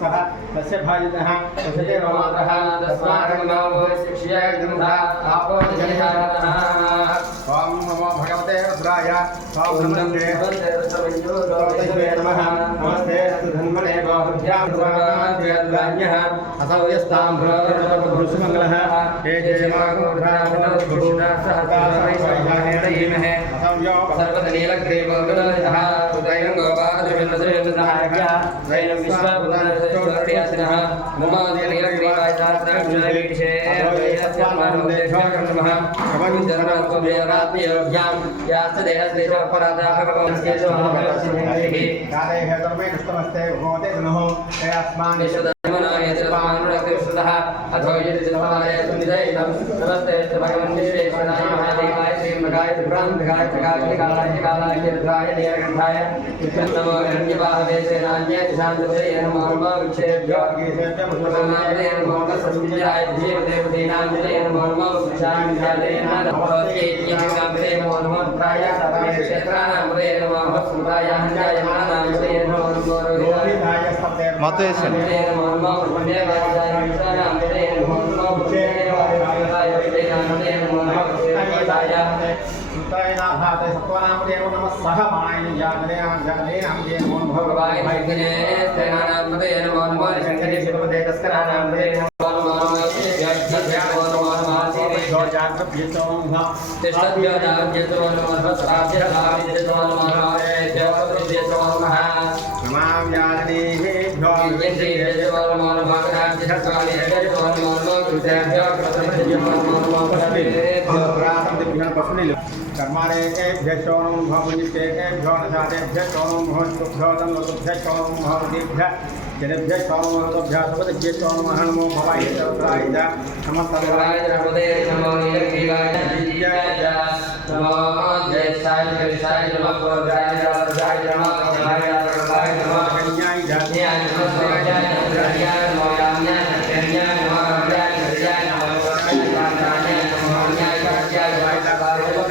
पुरुषः तस्य भाजितः वसते रोमातः ॐ नमो भगवते रुद्राय नमः नमस्ते धन्मने गोभ्याः असौर्यस्ताम्भ्रुषुमङ्गलः हे जयमागुरुषः धीमहे सर्वदलीलग्रेवगणलयः उदैनं गोपालदेवेन्द्रसहायः दैनं विश्वभूतस्त्वक्रियासिनः मुमादिनीलग्रीवायतास्तरक्षणवीक्षे ेश्वकर्मः जन्मत्वभ्यां याश्च देहस्तेषपराधाः भवन्त्येषु अस्मान् अथो यदि चिन्तमाय सुनिदैतं नमस्ते भगवन् विश्वेश्वराय महादेवाय श्रीमगाय त्रिपुरान्तकाय प्रकाशनिकालाय कालाय रुद्राय नीलकण्ठाय नमो हिरण्यवाहवे सेनान्याय शान्तवे नमो नमो वृक्षेभ्यो पुष्पसन्नाय नमो नमः संविजयाय धीमदेवदेनाञ्जले नमो नमो वृक्षाञ्जले नमो चैत्यकाम्बरे नमो नमो रुद्राय क्षेत्राणां नमो नमः মতো এসেন जागृत कर्माणेभ्य श्रवणम भवनिभ्यो नशादेभ्य श्रवणम भवतुभ्योदम लोभ्य श्रवणम भवतीभ्य जनेभ्य श्रवणम लोभ्य सुपतिभ्य श्रवणम हनुमो भवाय सर्वदाय नमस्तराय नमोदे नमो निरक्तिवाय जय जय नमो जय साई जय साई नमो जय जय जय नमो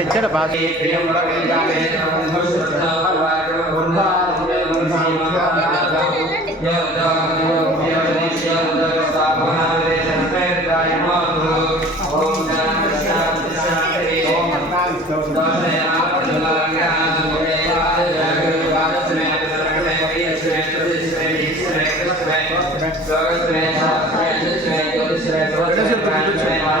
అంటే ఇచ్చాడు బాగా Gracias.